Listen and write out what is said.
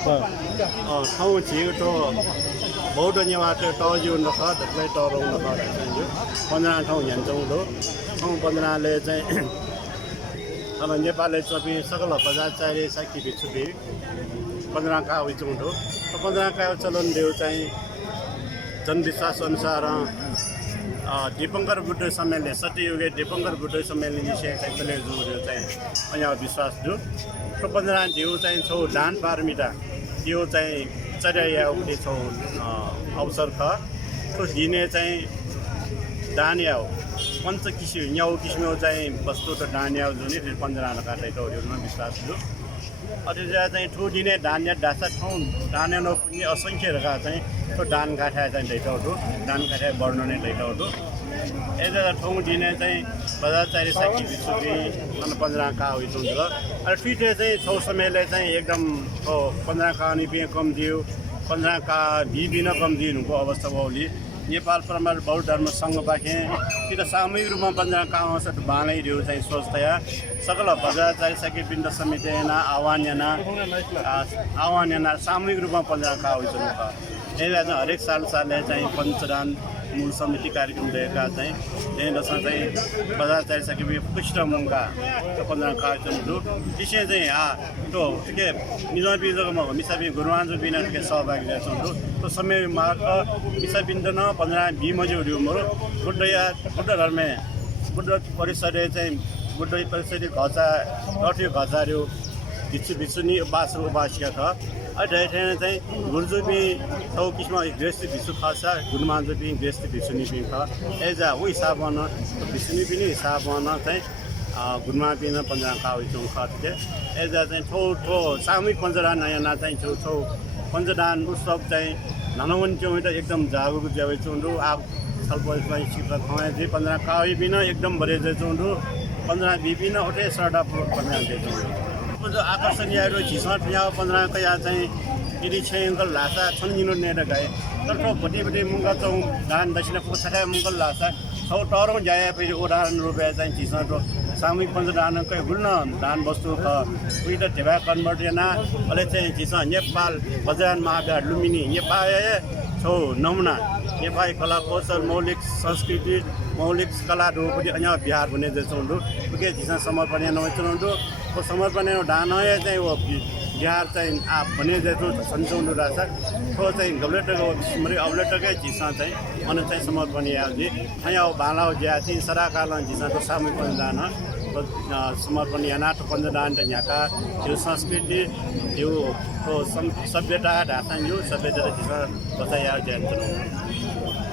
ठाउँ झिउटो बौद्ध निवास टजिउ नख धक्लै टरौँ नख चाहिँ पन्ध्र ठाउँ हेन्छौँ दो ठाउँ पन्ध्रले चाहिँ अब नेपालले चपी सकल पदाचार्य साकी भिचुपी पन्ध्र का हुइचौँ दो पन्ध्र का चलन देऊ चाहिँ जनविश्वास अनुसार दीपंकर बुद्ध सम्मेलन सत्ययुगे दीपंकर बुद्ध सम्मेलन विषय चाहिँ चले जो चाहिँ यहाँ विश्वास जो तो पन्ध्र ढेउ चाहिँ छौ दान पारमिता त्यो चाहिँ चर्या उठे छौ अवसर ख तो दिने चाहिँ दानिया पंच किसिम न्याउ किसिम चाहिँ वस्तु त दानिया जुन पन्ध्र काटे तो विश्वास जो अझै चाहिँ ठु दिने धान्य ढाँचा ठाउँ धान्य नपुग्ने असङ्ख्य रका चाहिँ त्यो दान काठा चाहिँ दैठाउँदो दान काठा बढ्नु नै दैठाउँदो यता ठाउँ दिने चाहिँ बजारचारी साकी विश्वकी अनि पन्ध्र का हुइन्छ अनि ठुटे चाहिँ छौ समयले चाहिँ एकदम पन्ध्र का अनि कम दियो पन्ध्र का बिबिन कम दिनुको अवस्था बाउली नेपाल प्रमाण बौद्ध धर्म सङ्घ पाखे कि त सामूहिक रूपमा पन्ध्र का आउँछ बाँडैदियो चाहिँ स्वस्थया सकल बजारचारी साकी पिण्ड समितिना आह्वान्यना सामूहिक रूपमा पन्ध्र का हुन्छ यही चाहिँ हरेक सालले चाहिँ पञ्चदान मूल समिति कार्यक्रम दिएका चाहिँ यही दशमा चाहिँ बजारचारी साकी पुष्ट मुङ्गा पन्ध्र का विषय चाहिँ त्यो के निजा बिजमा मिसाबी गुरुवान्जु बिना के सहभागी छौँ तो समय मार्ग मिसा बिन्दन पन्ध्र बी मजुरी मरो बुद्ध धर्म बुद्ध परिसर चाहिँ बुद्ध परिसर घचा रठ्यो घचार्यो भिचुनी बासको बासिया छ अहिले चाहिँ गुर्जुबी छौ किसिम गृहस्थी भिचु खासा गुरुमान्जुबी गृहस्थी भिचुनी पनि छ एज ऊ हिसाबमा भिचुनी पनि हिसाबमा चाहिँ गुरुमा पिन पन्ध्र का हुइचौँ खथे एज चाहिँ ठो सामूहिक पञ्चदान नयाँ चाहिँ छेउछाउ पञ्चदान उत्सव चाहिँ ननवन चौँ त एकदम जागरुक ज्याउँछौँ आ छलफल सिक्न खुवाए पन्ध्र का बिना एकदम बढे जान्छौँ पन्ध्र बिना उठे सरडा पन्ध्र दिन्छौँ आकर्षणीय झिसट यहाँ पन्ध्र कया चाहिँ यदि छेङ्गल लासा छन्जिनु नेर गए तर भोटिपट्टि मुङ्गा चौँ धान दक्षिणा पुछा मुङ्गल लासा छौ टरौँ जाए फेरि उदाहरण रूपमा चाहिँ झिसट सामूहिक पञ्चदानकै हुल्न दान वस्तु उही त ढेबा कन्भर्ट ना अहिले चाहिँ झिस नेपाल बजार महाविहार लुम्बिनी नेपाल छौ नमुना नेपाली कला कौशल मौलिक संस्कृति मौलिक कलाहरूपट्टि अन्य बिहार हुने जन्छौँ के झिस समर्पण नभइचौँ तो समर्पण डान चाहिँ वो बिहार चाहिँ भने जस्तो सन्चौँ रहेछ तो चाहिँ गब्लेटको स्मृति अब्लेटकै झिसा चाहिँ अनि चाहिँ समर्पण याजी यहाँ भाला ज्या चाहिँ सराकाल झिसा तो सामूहिक पञ्चदान समर्पण यहाँ तो पञ्चदान त यहाँका त्यो संस्कृति त्यो सभ्यता ढाँचा यो सभ्यता झिसा बचाइ जान्छ